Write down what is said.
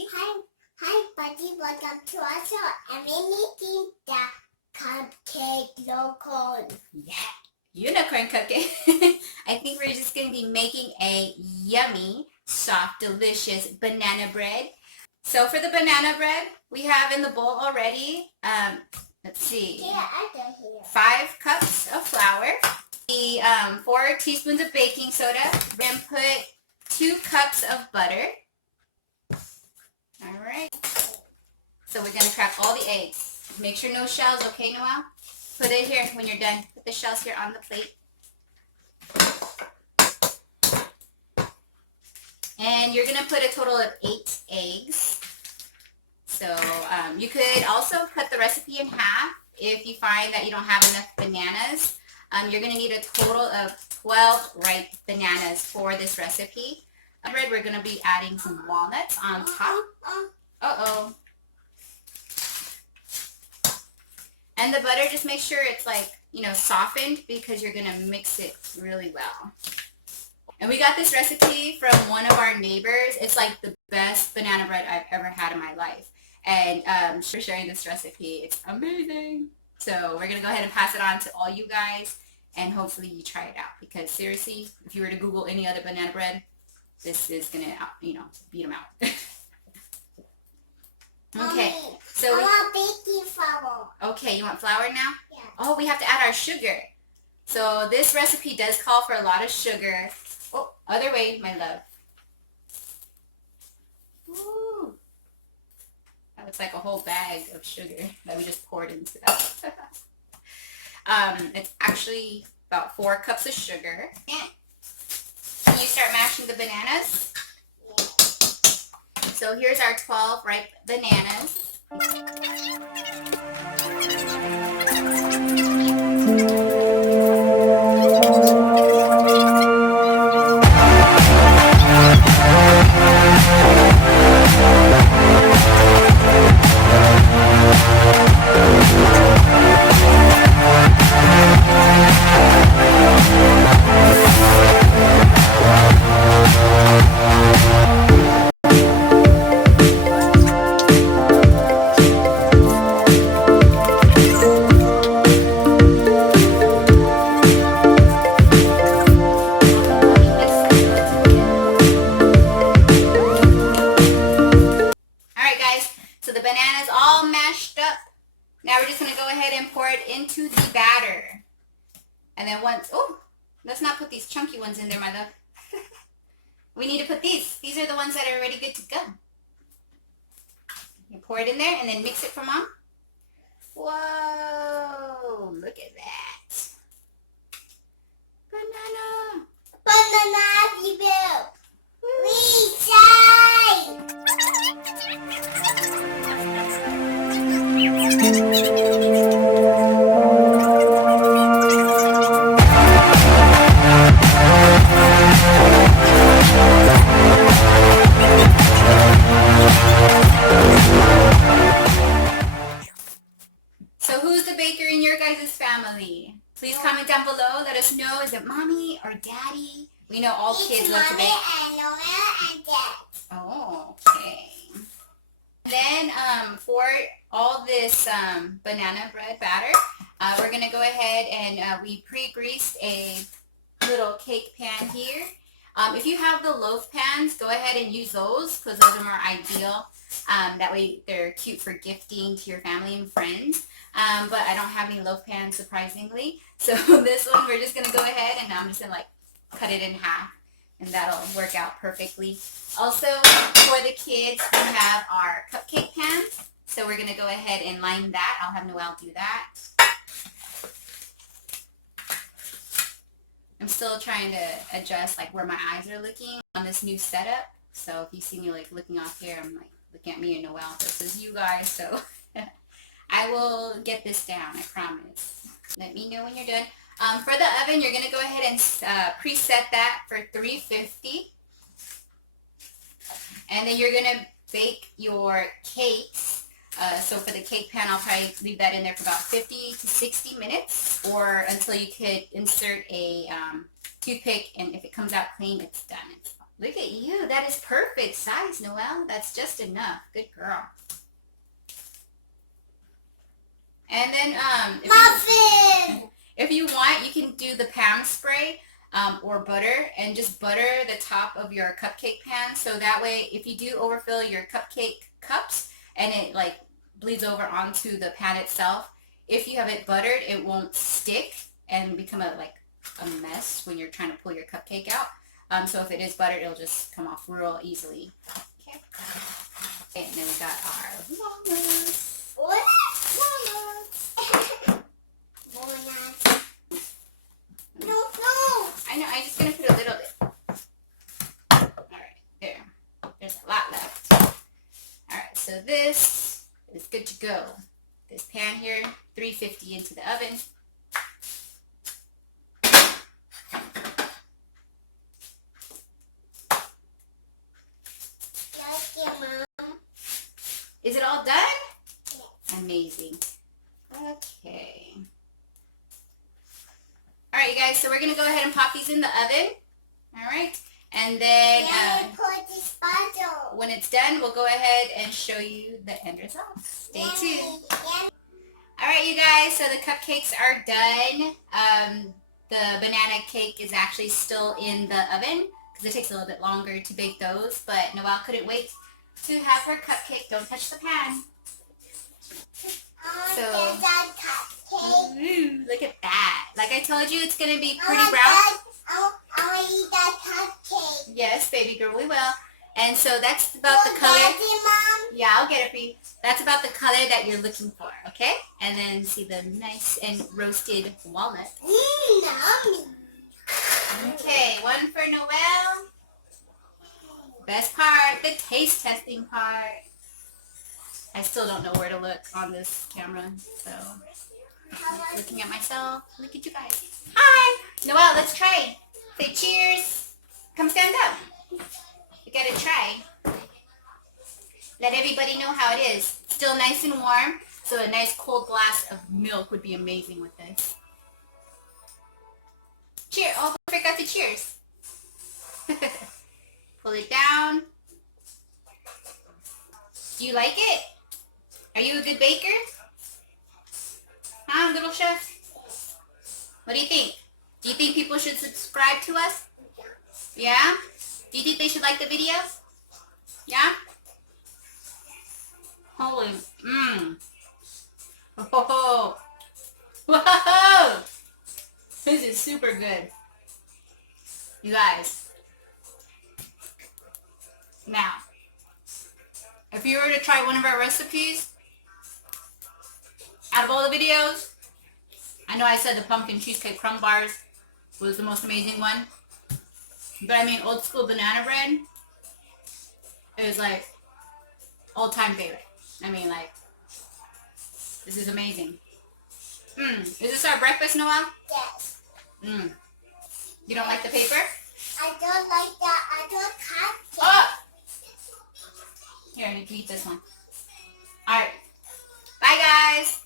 buddy. Hi, buddy. Welcome to our show. And we're making the cupcake local. Yeah, unicorn cupcake. I think we're just going to be making a yummy, soft, delicious banana bread. So for the banana bread, we have in the bowl already, let's see, 5 cups of flour, 4 teaspoons of baking soda, then put 2 cups of butter. All right. So we're going to crack all the eggs. Make sure no shells, okay, Noelle? Put it here when you're done. Put the shells here on the plate. And you're going to put a total of 8 eggs. So you could also cut the recipe in half if you find that you don't have enough bananas. You're going to need a total of 12 ripe bananas for this recipe. We're going to be adding some walnuts on top. Uh-oh. And the butter, just make sure it's like, softened because you're going to mix it really well. And we got this recipe from one of our neighbors. It's like the best banana bread I've ever had in my life. And for sharing this recipe. It's amazing. So we're going to go ahead and pass it on to all you guys. And hopefully you try it out. Because seriously, if you were to Google any other banana bread, this is going to, beat them out. Okay. So I want baking flour. Okay, you want flour now? Yeah. Oh, we have to add our sugar. So this recipe does call for a lot of sugar. Oh, other way, my love. Ooh. That looks like a whole bag of sugar that we just poured into that. It's actually about 4 cups of sugar. Can you start mashing the bananas? Yeah. So here's our 12 ripe bananas. So the banana's all mashed up. Now we're just going to go ahead and pour it into the batter. And then let's not put these chunky ones in there, my love. We need to put these. These are the ones that are already good to go. You pour it in there and then mix it for Mom. Whoa, look at that. Banana. Banana people. So who's the baker in your guys' family? Please comment down below. Let us know. Is it Mommy or Daddy? We know all kids love to bake. Mommy and Noelle and Dad. Oh, okay. Then for all this banana bread batter, we're going to go ahead and we pre-greased a little cake pan here. If you have the loaf pans, go ahead and use those because those are more ideal. That way they're cute for gifting to your family and friends. But I don't have any loaf pans, surprisingly. So this one, we're just going to go ahead and I'm just going to cut it in half. And that'll work out perfectly. Also, for the kids, we have our cupcake pans. So we're going to go ahead and line that. I'll have Noelle do that. I'm still trying to adjust where my eyes are looking on this new setup. So if you see me looking off here, I'm looking at me and Noelle. This is you guys. So I will get this down, I promise. Let me know when you're done. For the oven, you're going to go ahead and preset that for 350. And then you're going to bake your cakes. So for the cake pan, I'll probably leave that in there for about 50 to 60 minutes or until you could insert a toothpick, and if it comes out clean, it's done. It's Look at you. That is perfect size, Noelle. That's just enough. Good girl. And then Muffin! if you want, you can do the Pam spray or butter, and just butter the top of your cupcake pan, so that way if you do overfill your cupcake cups and it like bleeds over onto the pan itself, if you have it buttered, it won't stick and become a mess when you're trying to pull your cupcake out. So if it is buttered, it'll just come off real easily. Okay. And then we got our walnuts. Walnuts. Walnuts. No. I know, I'm just going to put a little bit. Alright, there. There's a lot left. Alright, so this is good to go. This pan here, 350 into the oven. Thank you, Mom. Is it all done? Yes. Amazing. Okay. Alright, you guys, so we're going to go ahead and pop these in the oven. Alright, and then Put this bottle. when it's done, we'll go ahead and show you the end result. Stay tuned. Alright, you guys, so the cupcakes are done. The banana cake is actually still in the oven because it takes a little bit longer to bake those, but Noelle couldn't wait to have her cupcake. Don't touch the pan. So, ooh, look at that. Like I told you, it's going to be pretty brown. I want to eat that cupcake. Yes, baby girl, we will. And so that's about the color. Mom. Yeah, I'll get it for you. That's about the color that you're looking for, okay? And then see the nice and roasted walnut. Mommy. Okay, one for Noelle. Best part, the taste testing part. I still don't know where to look on this camera, so looking at myself. Look at you guys. Hi! Noelle, let's try. Say cheers. Come stand up. We gotta try. Let everybody know how it is. Still nice and warm, so a nice cold glass of milk would be amazing with this. Cheers. Oh, I forgot to cheers. Pull it down. Do you like it? Are you a good baker? Huh, little chef? What do you think? Do you think people should subscribe to us? Yeah? Do you think they should like the video? Yeah? Holy, Oh, whoa! This is super good. You guys. Now, if you were to try one of our recipes, out of all the videos, I know I said the pumpkin cheesecake crumb bars was the most amazing one, but I mean old school banana bread is like all-time favorite. I mean, like, this is amazing. Is this our breakfast, Noelle? Yes. You don't like the paper? I don't like that. I don't cupcake. Oh! Here, I need to eat this one. Alright. Bye, guys.